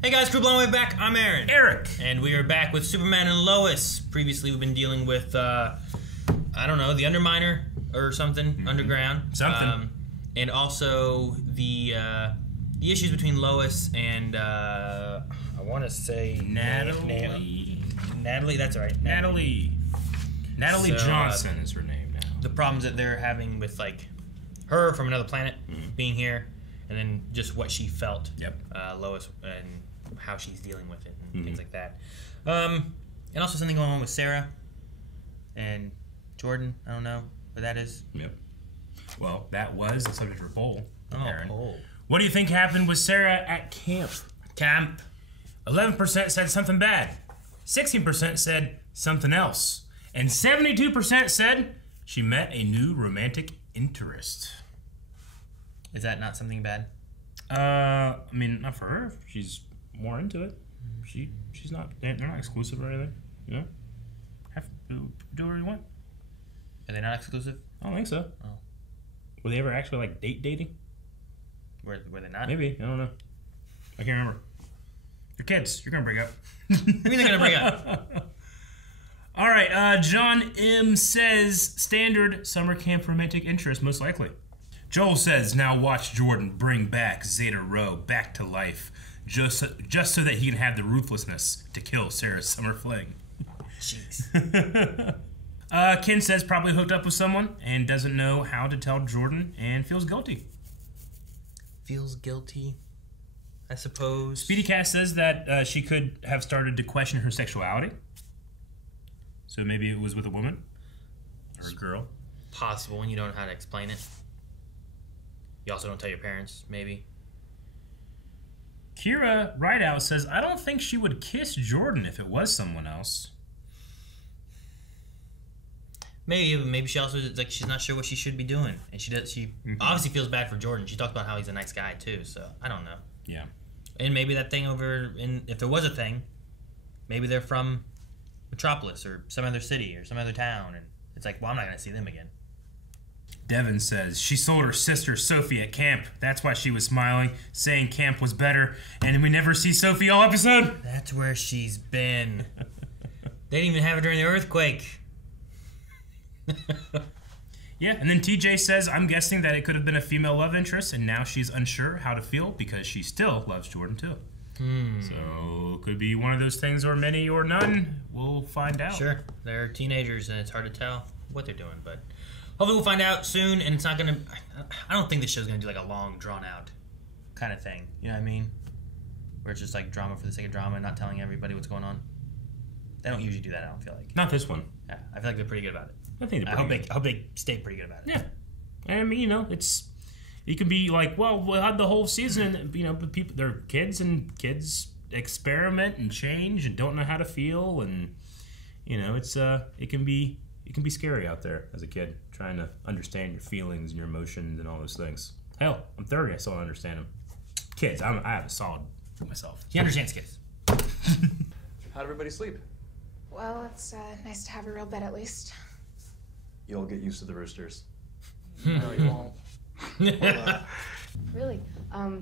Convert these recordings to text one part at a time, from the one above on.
Hey guys, crew blown way back. I'm Aaron. Eric. And we are back with Superman and Lois. Previously, we've been dealing with, I don't know, the Underminer or something, underground. Something. And also the issues between Lois and, I want to say... Natalie. Natalie, that's right. Natalie Johnson is her name now. The problems that they're having with, like, her from another planet being here, and then just what she felt. Yep. Lois and how she's dealing with it and things like that. And also something going on with Sarah and Jordan. I don't know what that is. Yep. Well, that was the subject of her poll, Aaron. Oh. What do you think happened with Sarah at camp? 11% said something bad. 16% said something else. And 72% said she met a new romantic interest. Is that not something bad? I mean, not for her. She's more into it. She's not. They're not exclusive or anything. You know, have to do whatever you want. Are they not exclusive? I don't think so. Oh. Were they ever actually like dating? Were they not? Maybe. I don't know. I can't remember. Your kids. You're gonna break up. What do you think they're gonna break up? All right. John M says standard summer camp romantic interest most likely. Joel says, now watch Jordan bring back Zeta Rho back to life, just so that he can have the ruthlessness to kill Sarah's summer fling. Jeez. Ken says probably hooked up with someone and doesn't know how to tell Jordan and feels guilty. Feels guilty, I suppose. Speedy Cat says that she could have started to question her sexuality. So maybe it was with a woman or a girl. Possible, and you don't know how to explain it. You also don't tell your parents, maybe. Kira Rideout says, I don't think she would kiss Jordan if it was someone else. Maybe she also, like, she's not sure what she should be doing. And she obviously feels bad for Jordan. She talked about how he's a nice guy, too, so I don't know. Yeah. And maybe that thing if there was a thing, maybe they're from Metropolis or some other city or some other town. And it's like, well, I'm not going to see them again. Devin says, she sold her sister Sophie at camp. That's why she was smiling, saying camp was better, and we never see Sophie all episode. That's where she's been. They didn't even have her during the earthquake. Yeah, and then TJ says, I'm guessing that it could have been a female love interest, and now she's unsure how to feel because she still loves Jordan too. So it could be one of those things, or many, or none. We'll find out. Sure, they're teenagers, and it's hard to tell what they're doing, but hopefully we'll find out soon, and it's not going to... I don't think this show's going to do like a long, drawn-out kind of thing. You know what I mean? Where it's just like drama for the sake of drama and not telling everybody what's going on. They don't usually do that, I don't feel like. Not this one. Yeah, I feel like they're pretty good about it. I think they're pretty good. I hope they stay pretty good about it. Yeah. I mean, you know, it can be like, well, we'll have the whole season, you know, but people, they're kids, and kids experiment and change and don't know how to feel, and, you know, it can be scary out there as a kid, trying to understand your feelings and your emotions and all those things. Hell, I'm 30, I still don't understand them. Kids, I have a solid for myself. He understands kids. How'd everybody sleep? Well, it's nice to have a real bed at least. You'll get used to the roosters. No, you won't. Really?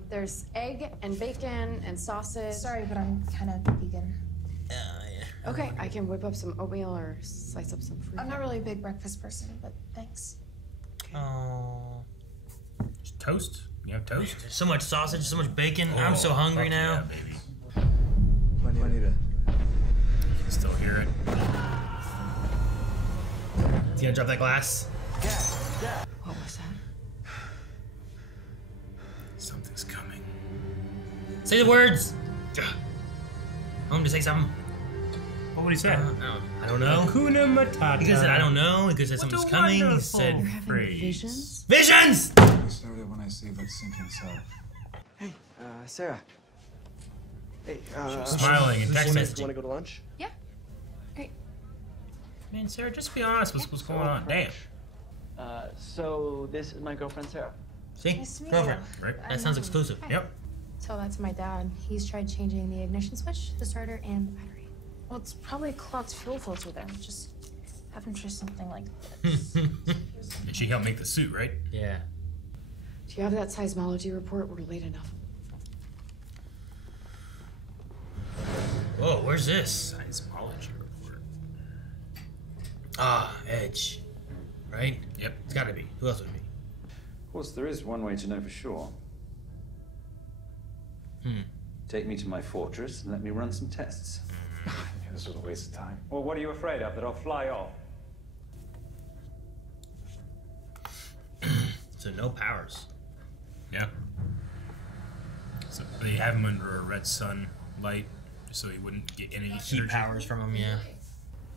There's egg and bacon and sausage. Sorry, but I'm kind of vegan. Yeah. Okay, I can whip up some oatmeal or slice up some fruit. I'm not really a big breakfast person, but thanks. Oh. Just toast? You have toast? So much sausage, so much bacon. I'm so hungry now. Yeah, baby. Juanita. You can still hear it. Is he gonna drop that glass? What was that? Something's coming. Say the words! I want him to say something. What would he say? I don't know. Hakuna Matata. He said, I don't know. He said something's coming. He said, Visions? Visions! I started when I see that sinking sun. Hey, Sarah. Hey, Smiling and text want messaging. to go to lunch? Yeah. Great. Man, Sarah, just be honest with what's going on. Damn. So this is my girlfriend, Sarah. See? Nice to meet Girlfriend. Right? That sounds exclusive. Hi. Yep. Tell that to my dad. He's tried changing the ignition switch, the starter, and the battery. Well, it's probably a clogged fuel filter then. Just have him try something like this. And she helped make the suit, right? Yeah. Do you have that seismology report? We're late enough. where's this? Seismology report. Ah, Edge. Right? Yep. It's gotta be. Who else would it be? Of course, there is one way to know for sure. Take me to my fortress and let me run some tests. I knew this was a waste of time. Well, what are you afraid of? That I'll fly off? So no powers. Yeah. So they have him under a red sun light, just so he wouldn't get any Keep energy. powers from him, yeah.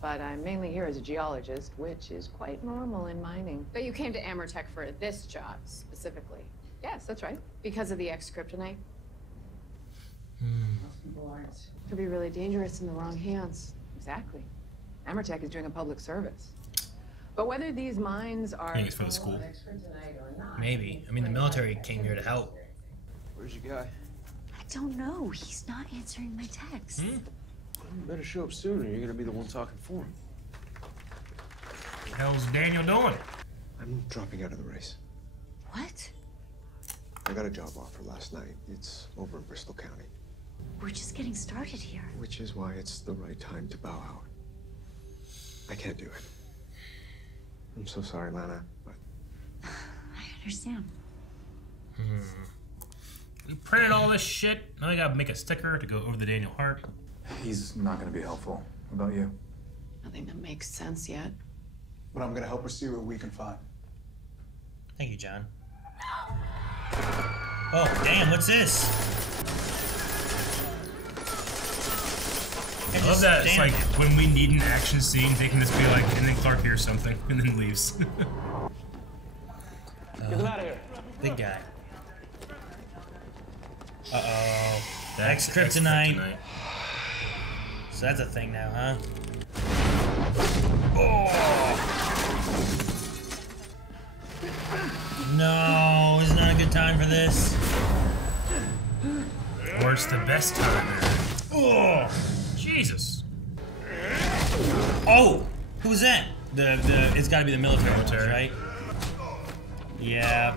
But I'm mainly here as a geologist, which is quite normal in mining. But you came to Amertech for this job, specifically. Yes, that's right. Because of the X-Kryptonite? Could be really dangerous in the wrong hands. Exactly. Amertech is doing a public service. But whether these mines are I think it's for the full school. of X-Kryptonite or not, Maybe. I mean, the military came here to help. Where's your guy? I don't know. He's not answering my texts. You better show up soon, or you're gonna be the one talking for him. What the hell's Daniel doing? I'm dropping out of the race. What? I got a job offer last night. It's over in Bristol County. We're just getting started here. Which is why it's the right time to bow out. I can't do it. I'm so sorry, Lana, but... I understand. We printed all this shit. Now I gotta make a sticker to go over the Daniel Hart. He's not going to be helpful. What about you? nothing that makes sense yet. But I'm gonna help her see what we can find. Thank you, John. Oh, damn, what's this? I love that. It's like when we need an action scene, they can just be like, and then Clark hears something and then leaves. Get them out of here. Big guy. Uh-oh. That's X-Kryptonite. So that's a thing now, huh? Oh! No, it's not a good time for this. Or it's the best time. Oh! Jesus. Oh! Who's that? It's gotta be the military ones, right? Yeah.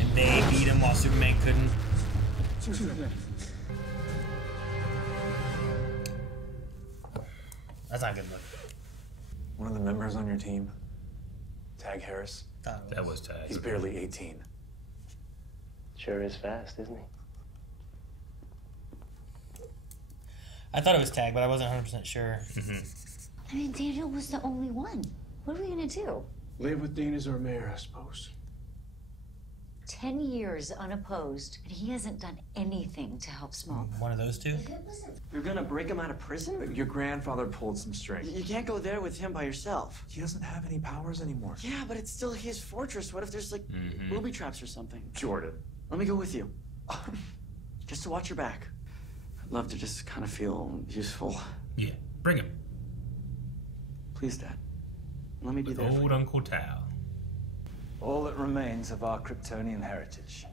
And they beat him while Superman couldn't. That's not a good look. One of the members on your team, Tag Harris. That was Tag. He's barely 18. Sure is fast, isn't he? I thought it was Tag, but I wasn't 100% sure. I mean, Daniel was the only one. What are we gonna do? Live with Dean as our mayor, I suppose. 10 years unopposed, and he hasn't done anything to help Small. One of those two? You're gonna break him out of prison? Your grandfather pulled some strings. You can't go there with him by yourself. He doesn't have any powers anymore. Yeah, but it's still his fortress. What if there's like booby traps or something? Jordan. Let me go with you. Just to watch your back. I'd love to just kind of feel useful. Yeah, bring him. Please, Dad. Let me be there for Old you. Uncle Tao. All that remains of our Kryptonian heritage.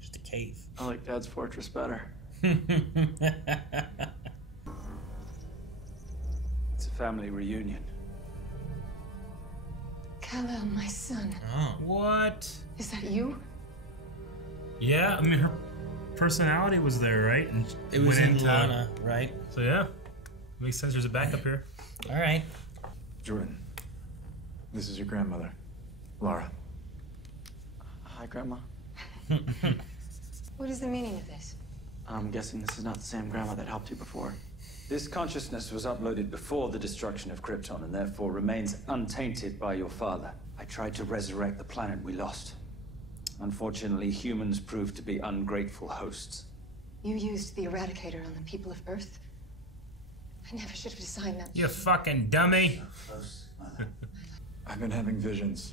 Just a cave. I like Dad's fortress better. It's a family reunion. Kal-El, my son. Oh. What? Is that you? Yeah, I mean, her personality was there, right? And It was went in into- Lana, right? So yeah, makes sense. There's a backup here. All right. Jordan, this is your grandmother, Laura. Hi, Grandma. What is the meaning of this? I'm guessing this is not the same Grandma that helped you before. This consciousness was uploaded before the destruction of Krypton and therefore remains untainted by your father. I tried to resurrect the planet we lost. Unfortunately, humans proved to be ungrateful hosts. You used the Eradicator on the people of Earth? I never should have designed that. You fucking dummy. I've been having visions,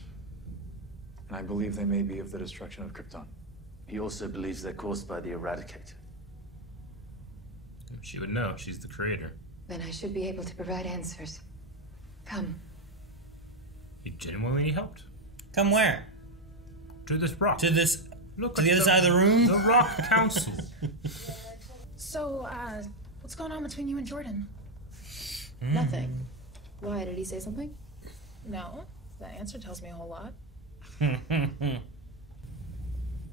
and I believe they may be of the destruction of Krypton. He also believes they're caused by the Eradicator. She would know. She's the creator. Then I should be able to provide answers. Come. You genuinely need help. Come where? To this rock. To this. Look To at the other side of the room? The Rock Council. So, what's going on between you and Jordan? Nothing. Why? Did he say something? No. That answer tells me a whole lot.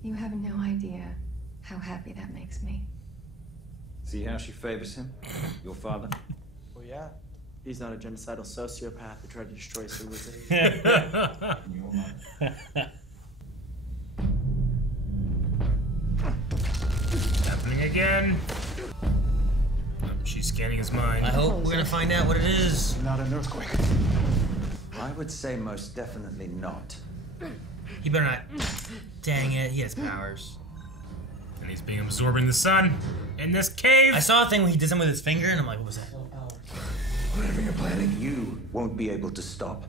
You have no idea how happy that makes me. See how she favors him? Your father? Well, yeah. He's not a genocidal sociopath who tried to destroy civilization. Happening again. Oh, she's scanning his mind. I hope we're gonna find out what it is. Not an earthquake. I would say most definitely not. He better not. Dang it, he has powers. And he's being absorbing the sun in this cave. I saw a thing where he did something with his finger, and I'm like, what was that? Whatever you're planning, you won't be able to stop.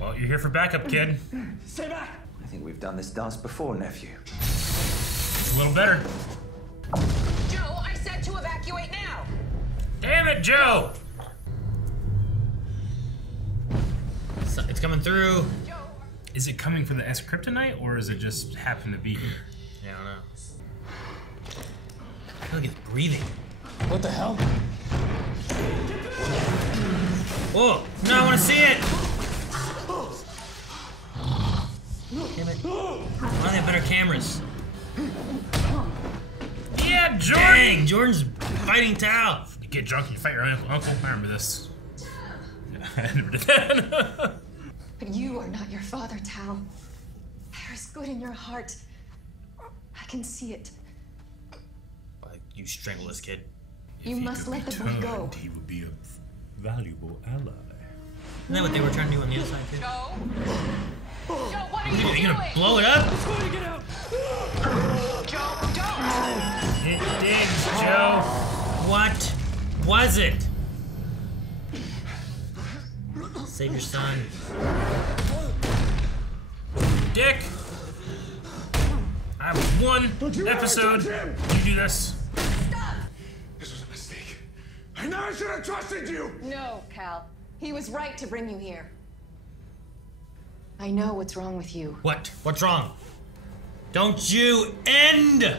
Well, you're here for backup, kid. Stay back! I think we've done this dance before, nephew. It's a little better. Joe, I said to evacuate now! Damn it, Joe! It's coming through. Is it coming from the S kryptonite, or is it just happen to be here? Yeah, I don't know. I feel like it's breathing. What the hell? Whoa! No, I want to see it! Damn it. Why don't they have better cameras? Yeah, Jordan! Dang, Jordan's fighting Tao. You get drunk and you fight your uncle. I remember this. I never did that. But you are not your father, Tal. There is good in your heart. I can see it. Like, you strangle this kid. You must let the boy go. He would be a valuable ally. Isn't that what they were trying to do on the other side, too? Joe, what are you Are you doing? gonna blow it up? Joe, don't! It digs, Joe. What was it? Save your son. Dick! I have one episode. You do this. This was a mistake. I know I should have trusted you! No, Cal. He was right to bring you here. I know what's wrong with you. What? What's wrong? Don't you end!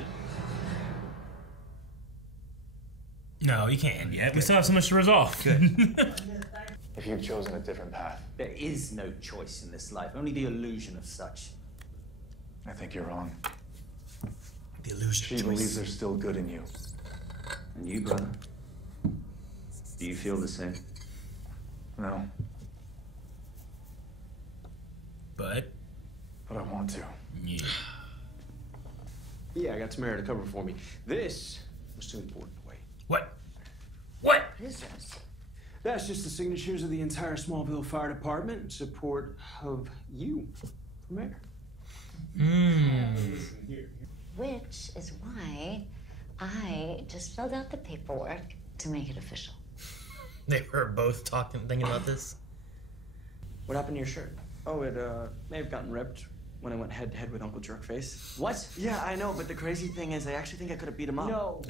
No, you can't end yet. We still have so much to resolve. Good. If you'd chosen a different path, There is no choice in this life, only the illusion of such. I think you're wrong. The illusion She of believes choice. there's still good in you. And you, brother? Do you feel the same? No, But but I want to. yeah. Yeah, I got Tamara to cover for me. This was too important to wait. What? What? What is this? That's just the signatures of the entire Smallville Fire Department in support of you for mayor. Which is why I just filled out the paperwork to make it official. They were both thinking about this. What happened to your shirt? Oh, it may have gotten ripped when I went head to head with Uncle Jerkface. What? Yeah, I know, but the crazy thing is I actually think I could have beat him up. No.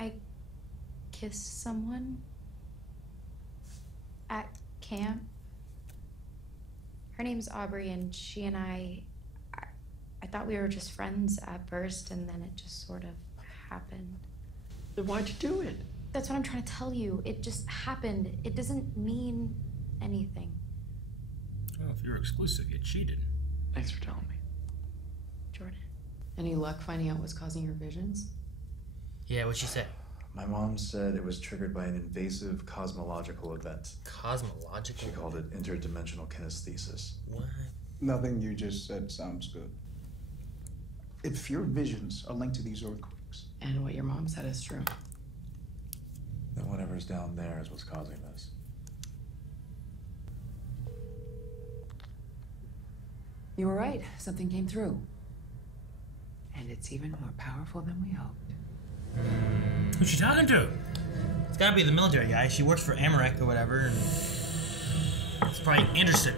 I kissed someone at camp. Her name's Aubrey, and she and I thought we were just friends at first, and then it just sort of happened. Then why'd you do it? That's what I'm trying to tell you. It just happened. It doesn't mean anything. Well, if you're exclusive, you cheated. Thanks for telling me. Jordan. Any luck finding out what's causing your visions? Yeah, what'd she say? My mom said it was triggered by an invasive cosmological event. Cosmological? She called it interdimensional kinesthesis. What? Nothing you just said sounds good. If your visions are linked to these earthquakes, And what your mom said is true. then whatever's down there is what's causing this. You were right. Something came through. And it's even more powerful than we hoped. Who's she talking to? It's gotta be the military guy. She works for America or whatever. And it's probably Anderson.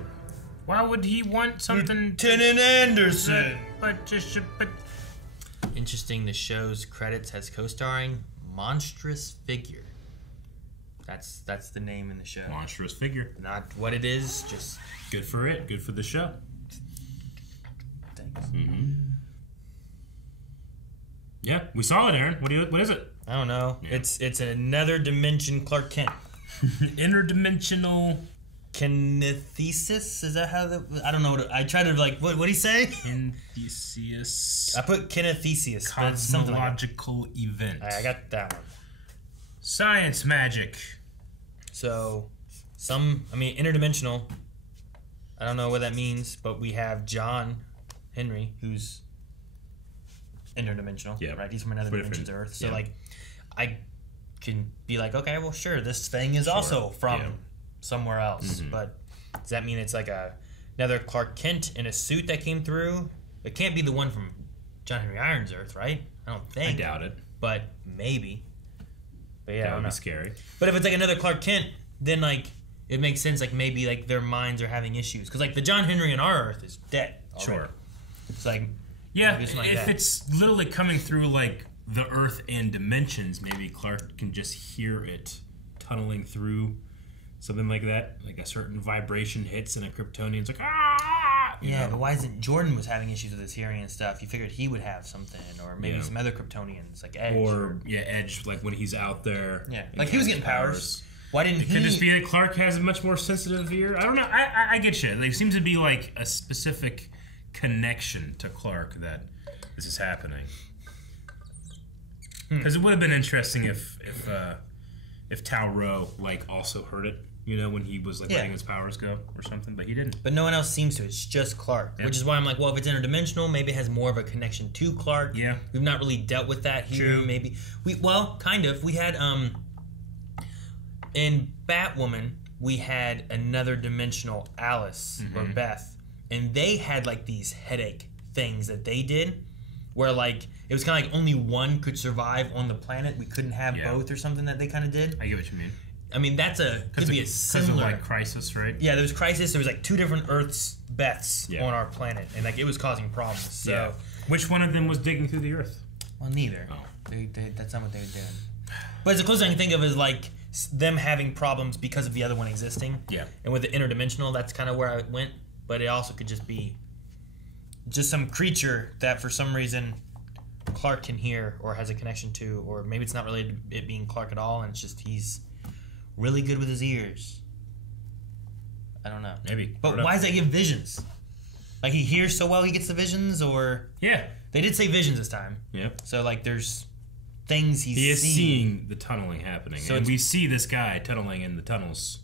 Why would he want something? Lieutenant Anderson. But Interesting. The show's credits has co-starring Monstrous Figure. That's the name in the show. Monstrous Figure. Not what it is. Just good for it. Good for the show. thanks. Yeah, we saw it, Aaron. What is it? I don't know. Yeah. It's another dimension Clark Kent. Interdimensional kinethesis. Is that how I don't know what I try to like. What do you say? Kinethesis. I put kinethesis. Cosmological event. I got that one. Science magic. So, interdimensional. I don't know what that means, but we have John Henry, who's interdimensional. Yeah. Right. He's from another dimension to Earth. So yeah. like, I can be like, okay, well, sure, this thing is also from somewhere else. Mm-hmm. But does that mean it's like another Clark Kent in a suit that came through? It can't be the one from John Henry Irons' Earth, right? I don't think. I doubt it. But maybe. But yeah, that would be scary. But if it's like another Clark Kent, then like it makes sense. Like maybe like their minds are having issues because like the John Henry in our Earth is dead already. Sure. It's like if it's literally coming through like the Earth and dimensions, maybe Clark can just hear it tunneling through something like that. Like a certain vibration hits and a Kryptonian's like but why isn't Jordan was having issues with his hearing and stuff? You figured he would have something, or maybe some other Kryptonians like Edge, or Edge, like when he's out there. Yeah, like he was getting powers. Why didn't he? Could just be that Clark has a much more sensitive ear? I don't know. I get you. There seems to be like a specific connection to Clark that this is happening. Because it would have been interesting if Tau-Ro like also heard it. You know, when he was like letting his powers go or something, but he didn't. But no one else seems to. It's just Clark, which is why I'm like, well, if it's interdimensional, maybe it has more of a connection to Clark. Yeah, we've not really dealt with that here. True. Maybe kind of. We had in Batwoman, we had another dimensional Alice or Beth, and they had like these headache things that they did, where like it was kind of like only one could survive on the planet. We couldn't have both or something that they kind of did. I get what you mean. I mean, could be a similar... Because of, like, Crisis, right? Yeah, there was Crisis. There was, like, 2 different Earths, Beths on our planet. And, like, it was causing problems. So, which one of them was digging through the Earth? Well, neither. Oh. That's not what they were doing. But it's the closest I can think of is, like, them having problems because of the other one existing. Yeah. And with the interdimensional, that's kind of where I went. But it also could just be just some creature that, for some reason, Clark can hear or has a connection to. Or maybe it's not related to it being Clark at all, and it's just he's... really good with his ears. I don't know. Maybe. But why does that give visions? Like he hears so well he gets the visions, or... Yeah. They did say visions this time. Yep. So like there's things he is seeing the tunneling happening. So and we see this guy tunneling in the tunnels.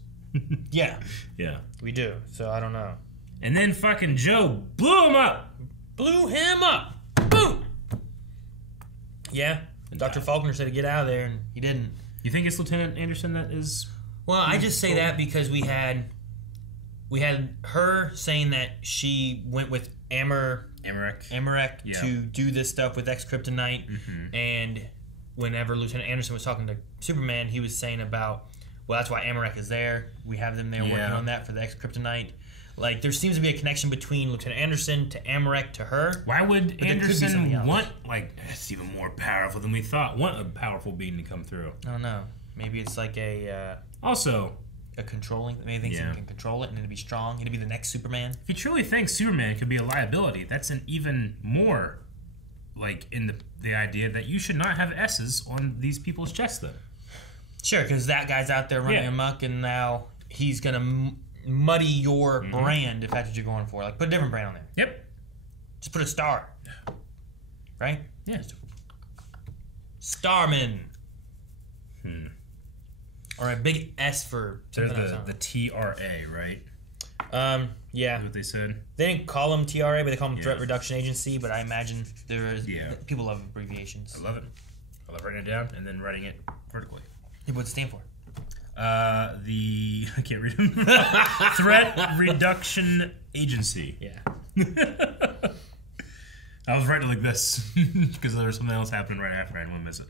Yeah. Yeah. We do. So I don't know. And then fucking Joe blew him up. Blew him up. Boom! Yeah. Dr. Faulkner said to get out of there, and he didn't. You think it's Lieutenant Anderson that is... Well, I just say that because we had her saying that she went with Emmerich to do this stuff with X-Kryptonite, and whenever Lieutenant Anderson was talking to Superman, he was saying about, well, that's why Emmerich is there. We have them there working on that for the X-Kryptonite. Like, there seems to be a connection between Lieutenant Anderson to Emmerich to her. Why would Anderson want, like, it's even more powerful than we thought, want a powerful being to come through? I don't know. Maybe it's like a... also... a controlling... Maybe he can control it and it'll be strong. It'll be the next Superman. If you truly think Superman could be a liability, that's an even more, like, in the idea that you should not have S's on these people's chests, then. Sure, because that guy's out there running amok, and now he's going to... muddy your brand if that's what you're going for. Like, put a different brand on there. Yep. Just put a star. Right? Yeah. Starman. Or a big S for something else. The TRA, right? Yeah. That's what they said. They didn't call them TRA, but they call them Threat Reduction Agency, but I imagine there is... people love abbreviations. I love it. I love writing it down and then writing it vertically. Yeah, what's it stand for? I can't read them. Threat Reduction Agency. Yeah. I was writing like this because there was something else happening right after. I didn't want to miss it.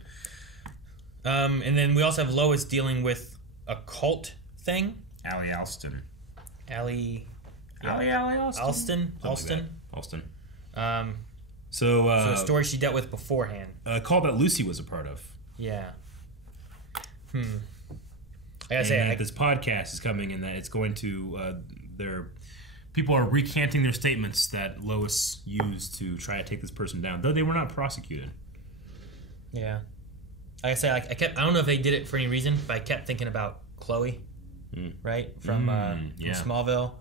And then we also have Lois dealing with a cult thing. Allie Alston. Alston. So a story she dealt with beforehand. A call that Lucy was a part of. Yeah. I gotta say, this podcast is coming, and that it's going to people are recanting their statements that Lois used to try to take this person down, though they were not prosecuted. Yeah, like I say, I don't know if they did it for any reason, but I kept thinking about Chloe. right? From Smallville.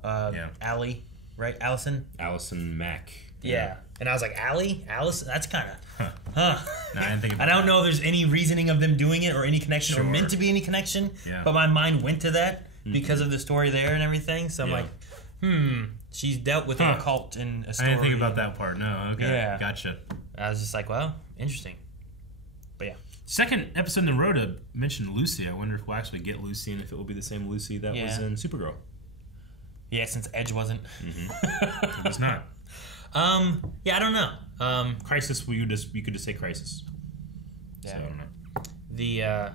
Allie, right? Allison Mack. Yeah. And I was like, Allison? That's kind of, No, I didn't think about I don't know if there's any reasoning of them doing it or any connection or Sure. meant to be any connection. Yeah. But my mind went to that because of the story there and everything. So I'm like, she's dealt with an occult in a story. I didn't think about that part. No, okay. Yeah. Gotcha. I was just like, well, interesting. But yeah. Second episode in a row to mention Lucy. I wonder if we'll actually get Lucy and if it will be the same Lucy that was in Supergirl. Yeah, since Edge wasn't. It was not. Yeah, I don't know. Crisis. You could just say Crisis. Yeah. So I don't know.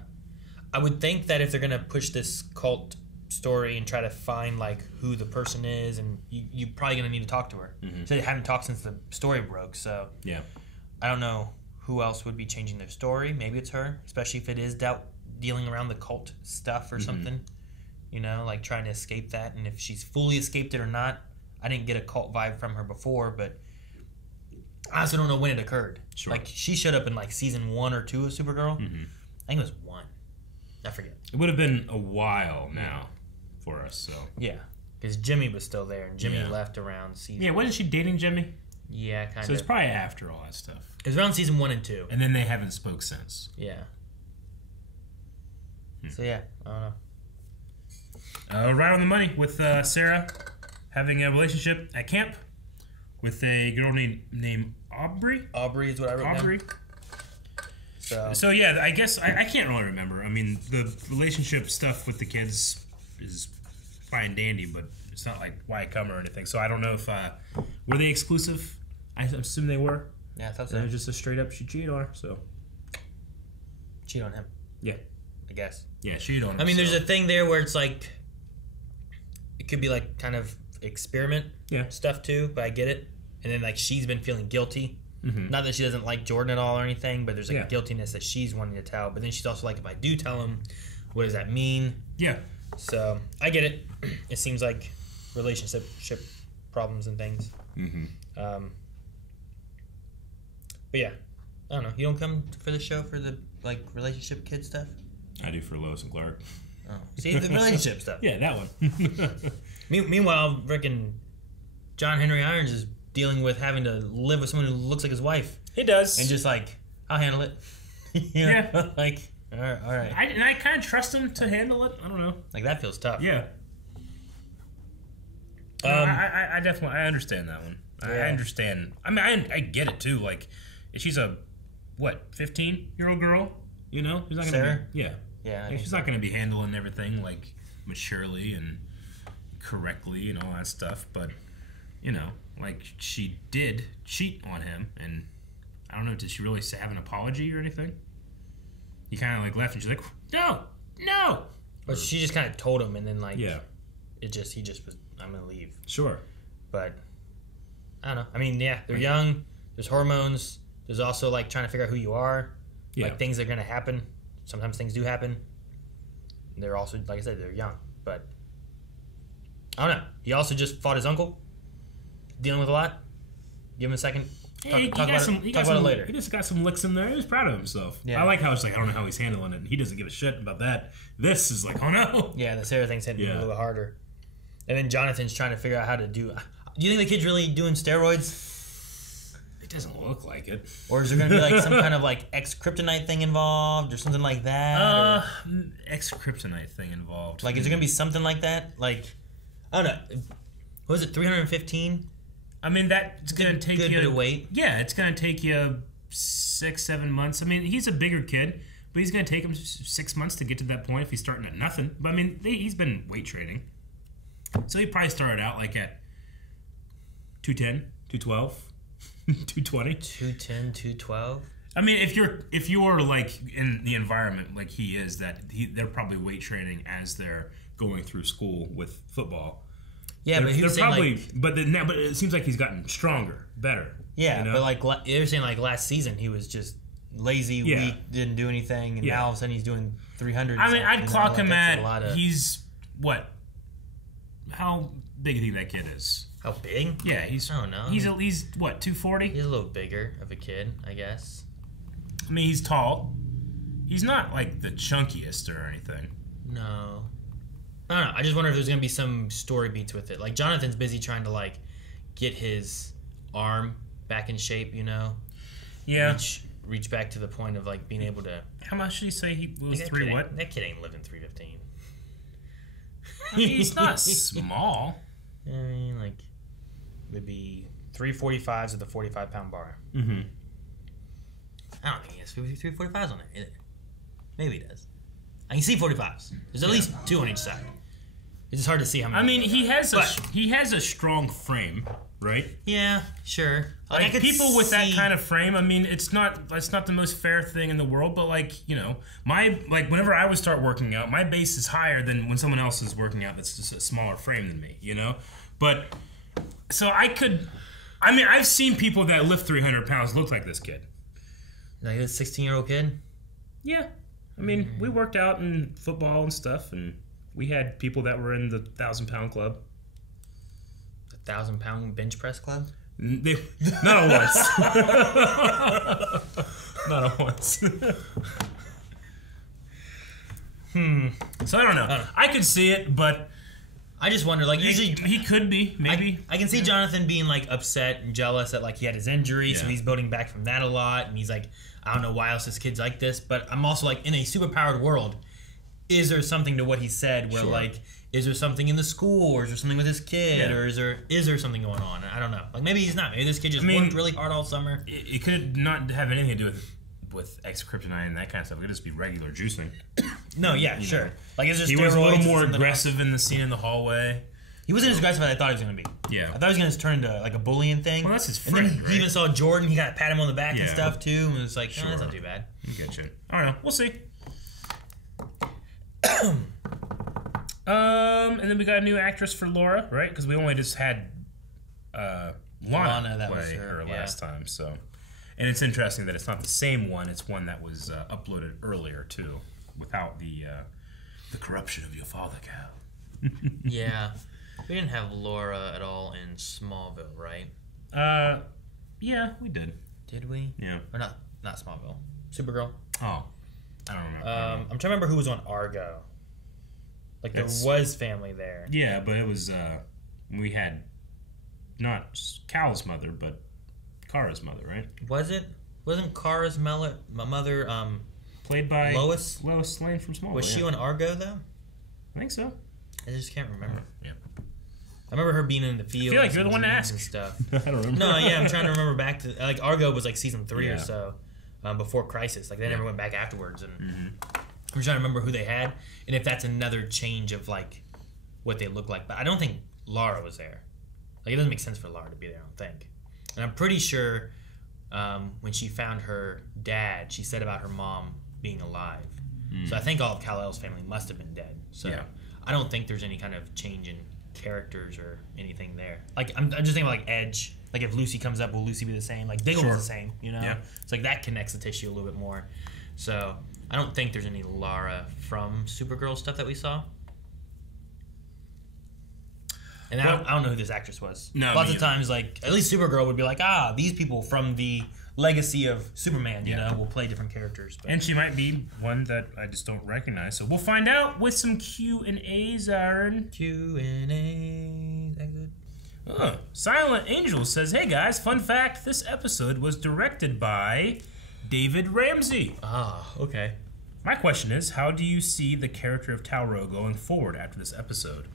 I would think that if they're gonna push this cult story and try to find like who the person is, and you're probably gonna need to talk to her. So they haven't talked since the story broke. So yeah, I don't know who else would be changing their story. Maybe it's her, especially if it is dealing around the cult stuff or something. You know, like trying to escape that, and if she's fully escaped it or not. I didn't get a cult vibe from her before, but I also don't know when it occurred. Sure. Like, she showed up in, like, season 1 or 2 of Supergirl. I think it was 1. I forget. It would have been a while now for us, so. Yeah, because Jimmy was still there, and Jimmy left around season... Yeah, wasn't she dating Jimmy? Yeah, kind of. So it's probably after all that stuff. It was around season 1 and 2. And then they haven't spoke since. Yeah. So, yeah, I don't know. Right on the money with Sarah having a relationship at camp with a girl named Aubrey. Aubrey is what I wrote Aubrey. Down. So yeah, I guess I can't really remember. I mean, the relationship stuff with the kids is fine and dandy, but it's not like why come or anything. So I don't know if were they exclusive? I assume they were. Yeah, I thought so. They're just a straight up she cheated on her. So cheat on him. Yeah, I guess. Yeah, cheated on him. I mean, there's a thing there where it's like it could be like kind of experiment stuff too, but I get it. And then like she's been feeling guilty. Not that she doesn't like Jordan at all or anything, but there's like a guiltiness that she's wanting to tell. But then she's also like, if I do tell him, what does that mean? Yeah. So I get it. It seems like relationship problems and things. But yeah, I don't know. You don't come for the show for the like relationship kid stuff? I do for Lois and Clark. Oh, see the relationship stuff. Yeah, that one. Meanwhile, freaking John Henry Irons is dealing with having to live with someone who looks like his wife. He does, and just like I'll handle it. Yeah, like all right. I kind of trust him to handle it. I don't know. Like that feels tough. Yeah. I definitely understand that one. I understand. I mean, I get it too. Like, she's a 15-year-old girl. You know, she's not gonna Sarah? be, yeah. She's not gonna be handling everything like maturely and correctly and all that stuff. But you know, like she did cheat on him, and I don't know. Did she really have an apology or anything? He kind of like left, and she's like, no. But she just kind of told him, and then like he just was, I'm gonna leave. Sure. But I don't know. I mean, yeah, they're young. There's hormones. There's also like trying to figure out who you are. Yeah. Like things are gonna happen. Sometimes things do happen. They're also, like I said, they're young. But I don't know. He also just fought his uncle. Dealing with a lot. Give him a second. Talk about it later. He just got some licks in there. He was proud of himself. Yeah. I like how it's like, I don't know how he's handling it. And he doesn't give a shit about that. This is like, oh no. Yeah, the Sarah thing's hitting a little harder. And then Jonathan's trying to figure out how to do. Do you think the kid's really doing steroids? It doesn't look like it. Or is there going to be like some kind of like ex-kryptonite thing involved or something like that? Ex-kryptonite thing involved. Like, is there going to be something like that? Like, I don't know. What was it, 315? I mean, that's going to take you... Good bit of weight. Yeah, it's going to take you 6-7 months. I mean, he's a bigger kid, but he's going to take him 6 months to get to that point if he's starting at nothing. But, I mean, he's been weight training. So he probably started out like at 210, 212, 220. 210, 212? I mean, if you're like in the environment like he is, they're probably weight training as they're going through school with football. Yeah, but he was saying probably, like, but it seems like he's gotten stronger, better. Yeah, you know? but like they were saying, like last season he was just lazy, weak, didn't do anything, and now all of a sudden he's doing 300. I mean, I'd clock him at he's what? How big do you think that kid is? How big? Yeah, I don't know. He's at least what, 240? He's a little bigger of a kid, I guess. I mean, he's tall. He's not like the chunkiest or anything. No. I don't know. I just wonder if there's gonna be some story beats with it. Like Jonathan's busy trying to like get his arm back in shape, you know. Yeah. Reach back to the point of like being able to. How much did he say he was? That 3 kid what? That kid ain't living 315. I mean, he's not small. I mean, like, maybe 345s with a 45-pound bar. Mm-hmm. I don't think he has 345s on there either. Maybe he does. I can see 45s. There's at least 2 on each side. It's just hard to see how many. I mean, he has a strong frame, right? Yeah, sure. Like people with that kind of frame, I mean, it's not the most fair thing in the world, but like, you know, whenever I would start working out, my base is higher than when someone else is working out that's just a smaller frame than me, you know? But so I've seen people that lift 300 pounds look like this kid. Like a 16-year-old kid? Yeah. I mean, we worked out in football and stuff, and we had people that were in the 1,000-pound club. The 1,000-pound bench press club? Not at once. Not at once. So I don't know. I could see it, but I just wonder. Like usually, he could be. Maybe I can see Jonathan being like upset and jealous that like he had his injury, so he's building back from that a lot, and he's like, I don't know why else this kid's like this. But I'm also like, in a superpowered world, is there something to what he said where like, is there something in the school, or is there something with his kid, or is there something going on? I don't know. Like maybe he's not. Maybe this kid just worked really hard all summer. It could not have anything to do with X-Kryptonite and that kind of stuff. It could just be regular juicing. No, yeah, sure. Know. Like is there he was a little more aggressive in the scene in the hallway. He wasn't as aggressive as I thought he was going to be. Yeah. I thought he was going to turn into like a bullying thing. Well, that's his friend, And then right? he even saw Jordan. He got to pat him on the back and stuff too. And it was like, that's not too bad. I get you. I don't know. We'll see. And then we got a new actress for Laura, right? Because we only just had Lana that play was her last time. So, and it's interesting that it's not the same one. It's one that was uploaded earlier too, without the corruption of your father, Cal. Yeah, we didn't have Laura at all in Smallville, right? Yeah, we did. Did we? Yeah. Or not Smallville. Supergirl. Oh, I don't remember. I'm trying to remember who was on Argo. Like there was family there. Yeah, but it was we had not Cal's mother, but Kara's mother, right? Was it? Wasn't Kara's mother played by Lois? Lois Lane from Smallville. Was she on Argo though? I think so. I just can't remember. Yeah. I remember her being in the field. I feel like you're the one to ask. And stuff. I don't remember. No, yeah, I'm trying to remember back to like Argo was like season 3 or so before Crisis. Like they never went back afterwards, and I'm trying to remember who they had and if that's another change of like what they look like. But I don't think Laura was there. Like it doesn't make sense for Laura to be there. I don't think. And I'm pretty sure when she found her dad, she said about her mom being alive. So I think all of Kal-El's family must have been dead. So I don't think there's any kind of change in characters or anything there. Like I'm just thinking about like Edge. Like if Lucy comes up, will Lucy be the same? Like Diggle was the same, you know? It's like that connects the tissue a little bit more. So I don't think there's any Lara from Supergirl stuff that we saw. And I don't know who this actress was. No, Lots of times, like at least Supergirl would be like, these people from the legacy of Superman, you know, will play different characters. But. And she might be one that I just don't recognize. So we'll find out with some Q&As, Aaron. Q&A, that good? Silent Angel says, hey guys, fun fact, this episode was directed by David Ramsey. Okay. My question is, how do you see the character of Tauro going forward after this episode?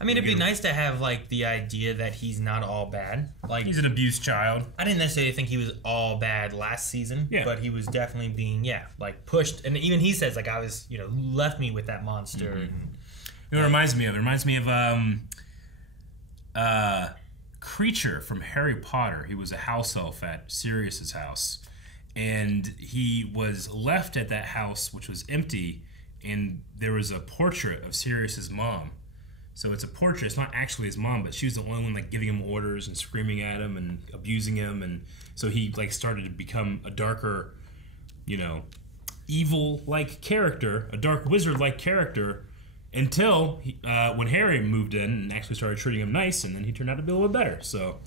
I mean, it'd be nice to have, like, the idea that he's not all bad. Like he's an abused child. I didn't necessarily think he was all bad last season, but he was definitely being, like, pushed. And even he says, like, I was, left me with that monster. And, it reminds me of? It reminds me of, Creature from Harry Potter. He was a house elf at Sirius's house. And he was left at that house, which was empty, and there was a portrait of Sirius's mom. So it's a portrait. It's not actually his mom, but she was the only one like giving him orders and screaming at him and abusing him, and so he like started to become a darker, evil-like character, a dark wizard-like character, until when Harry moved in and actually started treating him nice, and then he turned out to be a little bit better. So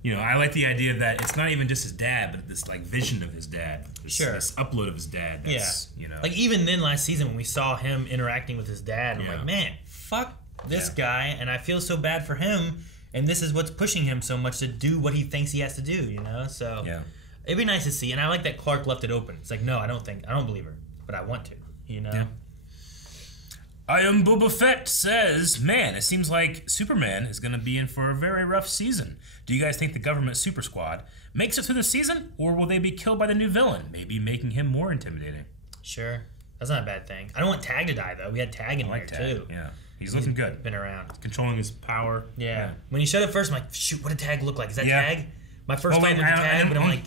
You know, I like the idea that it's not even just his dad, but this like vision of his dad. This upload of his dad. That's, you know, like even then last season when we saw him interacting with his dad, I'm like, man, fuck this guy, and I feel so bad for him. And this is what's pushing him so much to do what he thinks he has to do. You know, so it'd be nice to see. And I like that Clark left it open. It's like, no, I don't believe her, but I want to. You know. Yeah. I am Boba Fett says, man, it seems like Superman is going to be in for a very rough season. Do you guys think the government super squad makes it through the season, or will they be killed by the new villain, maybe making him more intimidating? Sure. That's not a bad thing. I don't want Tag to die, though. We had Tag in there, too. Yeah. He's looking good. Been around. Controlling his power. Yeah. When he showed it first, I'm like, shoot, what did Tag look like? Is that Tag? My first thought was Tag, but I'm like,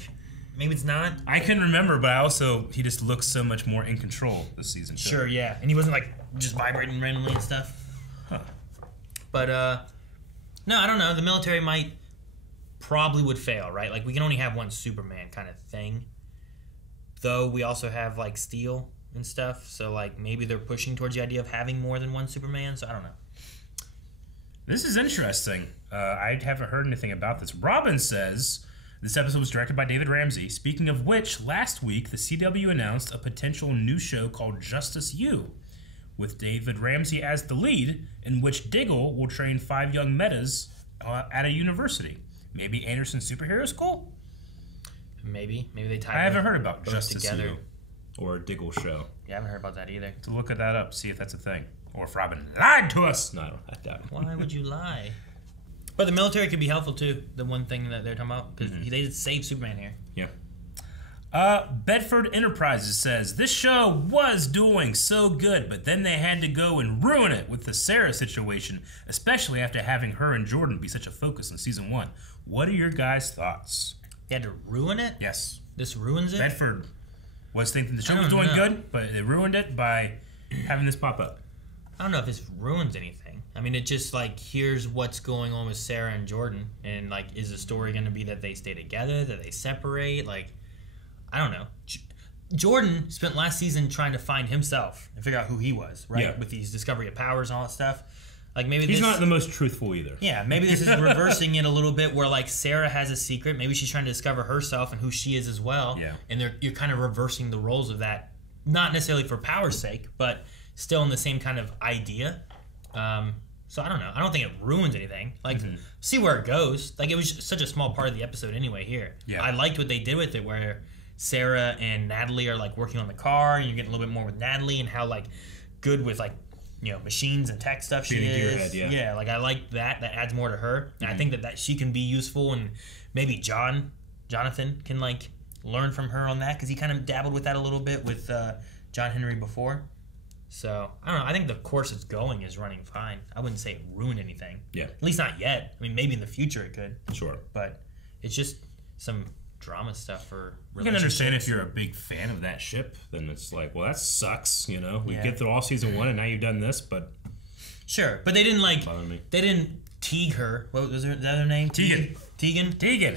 maybe it's not. I couldn't remember, but he just looks so much more in control this season, too. Sure, yeah. And he wasn't, like, just vibrating randomly and stuff. Huh. But, no, I don't know. The military probably would fail, right? Like, we can only have one Superman kind of thing. Though we also have, like, Steel and stuff. So, like, maybe they're pushing towards the idea of having more than one Superman. So, I don't know. This is interesting. I haven't heard anything about this. Robin says, this episode was directed by David Ramsey. Speaking of which, last week, the CW announced a potential new show called Justice U, with David Ramsey as the lead, in which Diggle will train 5 young metas at a university. Maybe Anderson Superhero School? Maybe they tie. I haven't heard about Justice together. U or a Diggle show. Yeah, I haven't heard about that either. To look at that up, see if that's a thing, or if Robin lied to us. No, I doubt it. Why would you lie? But the military could be helpful too. The one thing that they're talking about, because they did save Superman here. Yeah. Bedford Enterprises says, this show was doing so good, but then they had to go and ruin it with the Sarah situation, especially after having her and Jordan be such a focus in season 1. What are your guys' thoughts? They had to ruin it? Yes. This ruins it? Bedford was thinking the show was doing good, but they ruined it by having this pop up. I don't know if this ruins anything. I mean, it just, like, here's what's going on with Sarah and Jordan, and, like, is the story going to be that they stay together, that they separate? Like, I don't know. Jordan spent last season trying to find himself and figure out who he was, right? Yeah. With these discovery of powers and all that stuff. Like maybe he's not the most truthful either. Yeah, maybe this is reversing it a little bit, where like Sarah has a secret. Maybe she's trying to discover herself and who she is as well. Yeah, and you're kind of reversing the roles of that, not necessarily for power's sake, but still in the same kind of idea. So I don't know. I don't think it ruins anything. Like, see where it goes. Like, it was such a small part of the episode anyway here. Yeah. I liked what they did with it, where Sarah and Natalie are, like, working on the car, and you're getting a little bit more with Natalie and how, like, good with, like, you know, machines and tech stuff she is. Yeah, like, I like that. That adds more to her. And I think that she can be useful, and maybe Jonathan can, like, learn from her on that, because he kind of dabbled with that a little bit with John Henry before. So, I don't know. I think the course it's going is running fine. I wouldn't say it ruined anything. Yeah. At least not yet. I mean, maybe in the future it could. Sure. But it's just some drama stuff for relationships. You can understand if you're a big fan of that ship, then it's like, well, that sucks, you know? We get through all season 1 and now you've done this, but... Sure, but they didn't, like... They didn't teague her. What was her name? Tegan.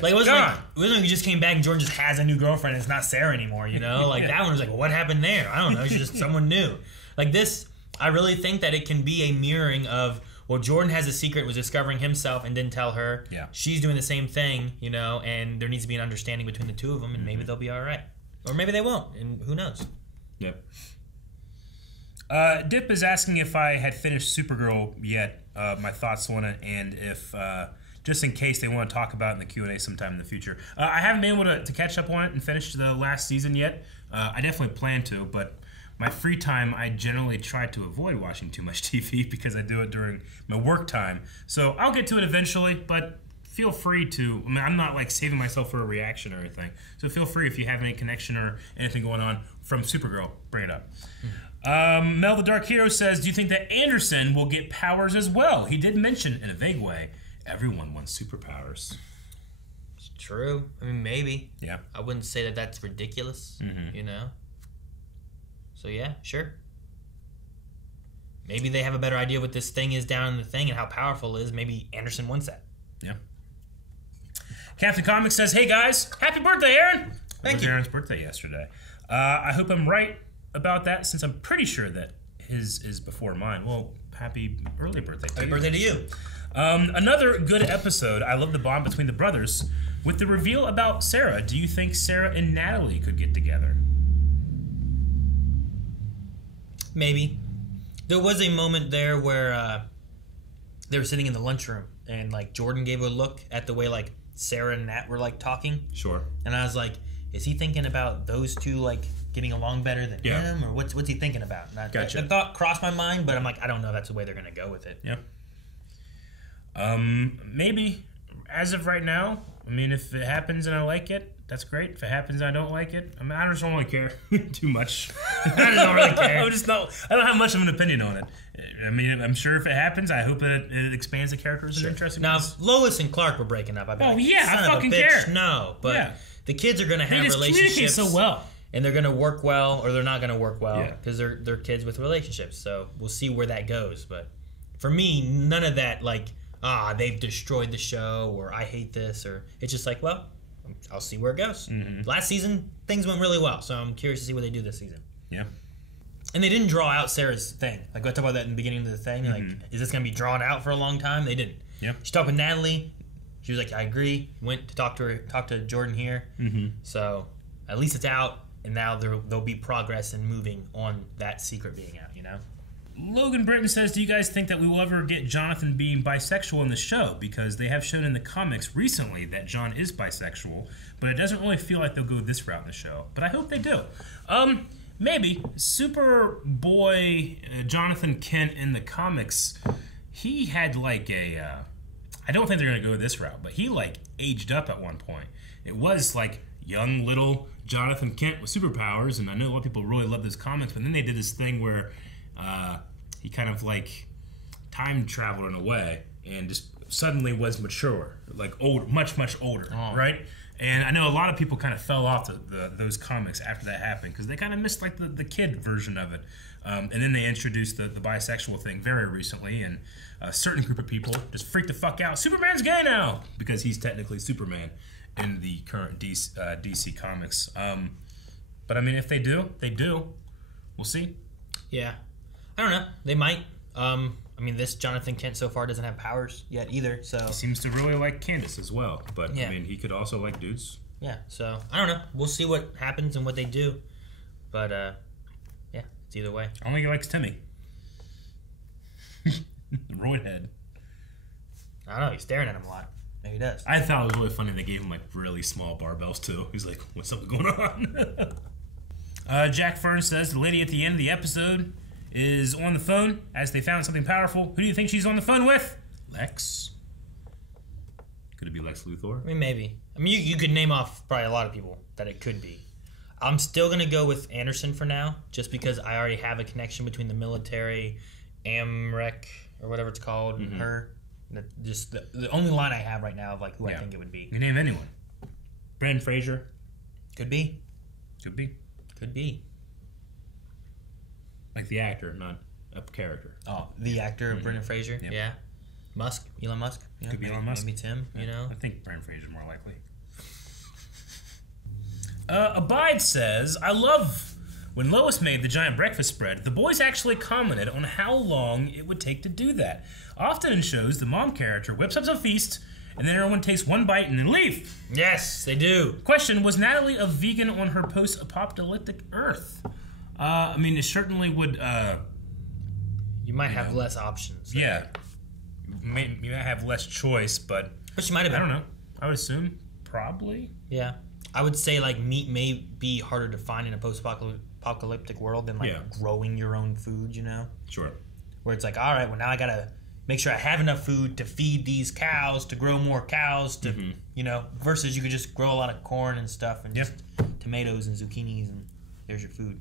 Like, it wasn't like we just came back and Jordan just has a new girlfriend and it's not Sarah anymore, you know? Like, that one was like, well, what happened there? I don't know. It's just someone new. Like, this, I really think that it can be a mirroring of, well, Jordan has a secret, was discovering himself and didn't tell her. Yeah. She's doing the same thing, you know, and there needs to be an understanding between the two of them, and maybe they'll be all right. Or maybe they won't, and who knows? Yep. Dip is asking if I had finished Supergirl yet, my thoughts on it, and if, just in case they want to talk about it in the Q&A sometime in the future. I haven't been able to catch up on it and finish the last season yet. I definitely plan to, but my free time, I generally try to avoid watching too much TV because I do it during my work time. So I'll get to it eventually, but feel free to. I mean, I'm not like saving myself for a reaction or anything. So feel free if you have any connection or anything going on from Supergirl, bring it up. Mel the Dark Hero says, do you think that Anderson will get powers as well? He did mention in a vague way, everyone wants superpowers. It's true. I mean, maybe. Yeah. I wouldn't say that that's ridiculous, you know? So yeah, sure. Maybe they have a better idea what this thing is down in the thing and how powerful it is. Maybe Anderson wants that. Yeah. Captain Comics says, hey guys, happy birthday, Aaron! Thank you. It was Aaron's birthday yesterday. I hope I'm right about that, since I'm pretty sure that his is before mine. Well, happy early birthday to Happy you. birthday to you. Another good episode. I love the bond between the brothers. With the reveal about Sarah, do you think Sarah and Natalie could get together? Maybe. There was a moment there where they were sitting in the lunchroom, and like Jordan gave a look at the way like Sarah and Nat were like talking. Sure. And I was like, is he thinking about those two like getting along better than him, or what's he thinking about? And Gotcha. That thought crossed my mind, but I'm like, I don't know. That's the way they're gonna go with it. Yeah. Maybe. As of right now, I mean, if it happens and I like it, that's great. If it happens and I don't like it, I mean, I just don't really care too much. I just don't really care. I don't have much of an opinion on it. I mean, I'm sure if it happens, I hope it expands the characters in interesting Now, ways. if Lois and Clark were breaking up, I'd be Oh, like, yeah, I son of a fucking bitch, care. no. But the kids are gonna have They just communicate relationships so well. and they're gonna work well, or they're not gonna work well Yeah. because they're kids with relationships. So we'll see where that goes. But for me, none of that like they've destroyed the show, or I hate this, or it's just like, well, I'll see where it goes. Last season, things went really well, so I'm curious to see what they do this season. Yeah. And they didn't draw out Sarah's thing. Like, I talked about that in the beginning of the thing. Like, is this going to be drawn out for a long time? They didn't. Yep. She talked with Natalie. She was like, I agree. Went to talk to Jordan here. So at least it's out, and now there'll be progress in moving on that secret being out, you know? Logan Britton says, do you guys think that we will ever get Jonathan being bisexual in the show? Because they have shown in the comics recently that John is bisexual, but it doesn't really feel like they'll go this route in the show. But I hope they do. Maybe. Superboy Jonathan Kent in the comics, he had like a... I don't think they're going to go this route, but he like aged up at one point. It was like young little Jonathan Kent with superpowers, and I know a lot of people really love those comics, but then they did this thing where he kind of like time traveled in a way and just suddenly was mature, like old, much older, right? And I know a lot of people kind of fell off those comics after that happened because they kind of missed like the kid version of it. And then they introduced the bisexual thing very recently, and a certain group of people just freaked the fuck out. Superman's gay now because he's technically Superman in the current DC comics. But I mean, if they do, they do. We'll see. Yeah. I don't know. They might. I mean, this Jonathan Kent so far doesn't have powers yet either, so... He seems to really like Candace as well, but Yeah. I mean, he could also like dudes. Yeah, so, I don't know. We'll see what happens and what they do. But, yeah, it's either way. I don't think he likes Timmy. Roid head. I don't know. He's staring at him a lot. Yeah, he does. I thought it was really funny they gave him like really small barbells too. He's like, what's something going on? Jack Fern says the lady at the end of the episode is on the phone as they found something powerful. Who do you think she's on the phone with? Lex. Could it be Lex Luthor? I mean, maybe. I mean, you could name off probably a lot of people that it could be. I'm still going to go with Anderson for now, just because I already have a connection between the military, AMREC, or whatever it's called, and her. Just the only line I have right now of like who I think it would be. You can name anyone. Brendan Fraser. Could be. Could be. Could be. Like the actor, not a character. Oh, the actor, Brendan Fraser. Yep. Yeah. Musk, Elon Musk. You know, Could be Elon Musk. Maybe Tim. Yeah. You know. I think Brendan Fraser's more likely. Abide says, I love when Lois made the giant breakfast spread. The boys actually commented on how long it would take to do that. Often in shows, the mom character whips up a feast, and then everyone takes one bite and then leave. Yes, they do. Question, was Natalie a vegan on her post-apocalyptic Earth? I mean, it certainly would... you might have less options. Yeah. You might have less choice, but she might have been. I don't know. I would assume probably. Yeah. I would say like meat may be harder to find in a post-apocalyptic world than like growing your own food, you know? Sure. Where it's like, all right, well now I got to make sure I have enough food to feed these cows, to grow more cows, to, you know, versus you could just grow a lot of corn and stuff and just tomatoes and zucchinis and there's your food.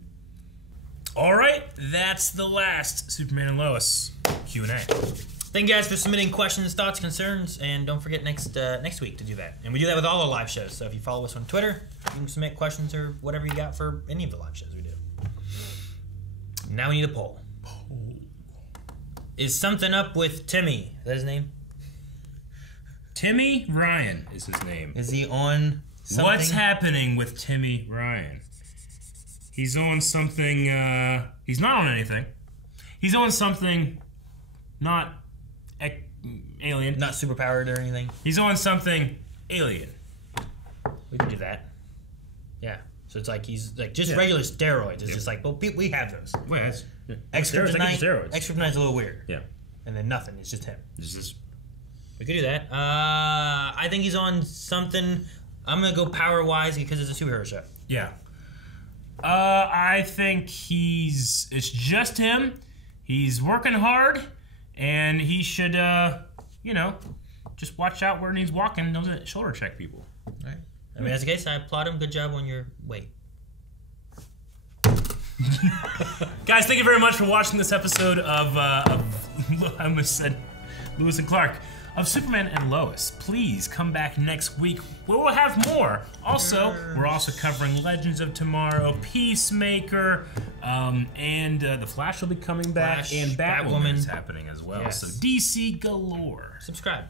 All right, that's the last Superman and Lois Q&A. Thank you guys for submitting questions, thoughts, concerns, and don't forget next week to do that. And we do that with all our live shows, so if you follow us on Twitter, you can submit questions or whatever you got for any of the live shows we do. Now we need a poll. Is something up with Timmy? Is that his name? Timmy Ryan is his name. Is he on something? What's happening with Timmy Ryan? He's on something, he's not on anything. He's on something not alien. Not superpowered or anything. He's on something alien. We can do that. Yeah. So it's like he's like just regular steroids. It's just like, well, we have those. Well, that's X-Kryptonite. X-Kryptonite's a little weird. Yeah. And then nothing. It's just him. This is. We could do that. I think he's on something. I'm gonna go power-wise because it's a superhero show. Yeah. I think it's just him. He's working hard, and he should, just watch out where he's walking. Don't shoulder check people. All right. I mean, as a case, I applaud him. Good job on your weight. Guys, thank you very much for watching this episode of I almost said Lewis and Clark, of Superman and Lois. Please come back next week where we'll have more. Also, we're also covering Legends of Tomorrow, Peacemaker, and The Flash will be coming back, and Batwoman is happening as well. Yes. So DC galore. Subscribe.